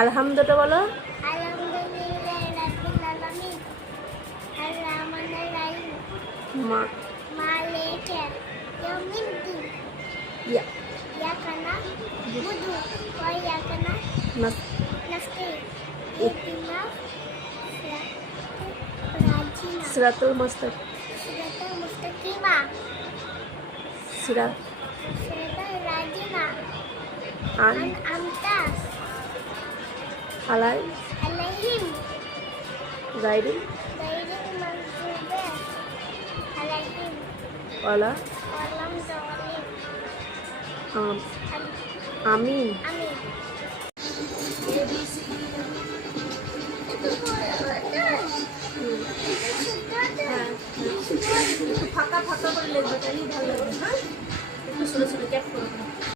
আলহামদুলিল্লাহ বলো। আলহামদুলিল্লাহি রাব্বিল আলামিন আর রহমানির রহিম মালিকি ইয়াউমিদ্দিন ইয়াকা না'বুদু ওয়া ইয়াকা নাস্তাইন ইহদিনা সিরাতুল মুস্তাকিম সিরাতাল রাজিমা আন'আমতা আলাইহিম গাইরিল মাগদুবি আলাইহিম ওয়ালা ওয়ালাম আমিন। আমিন। ফাঁকা ফাঁকা করে লিখবে, তাহলেই ভালো লাগবে। হ্যাঁ, একটু ছোটো ছোটো ক্যাপ করো।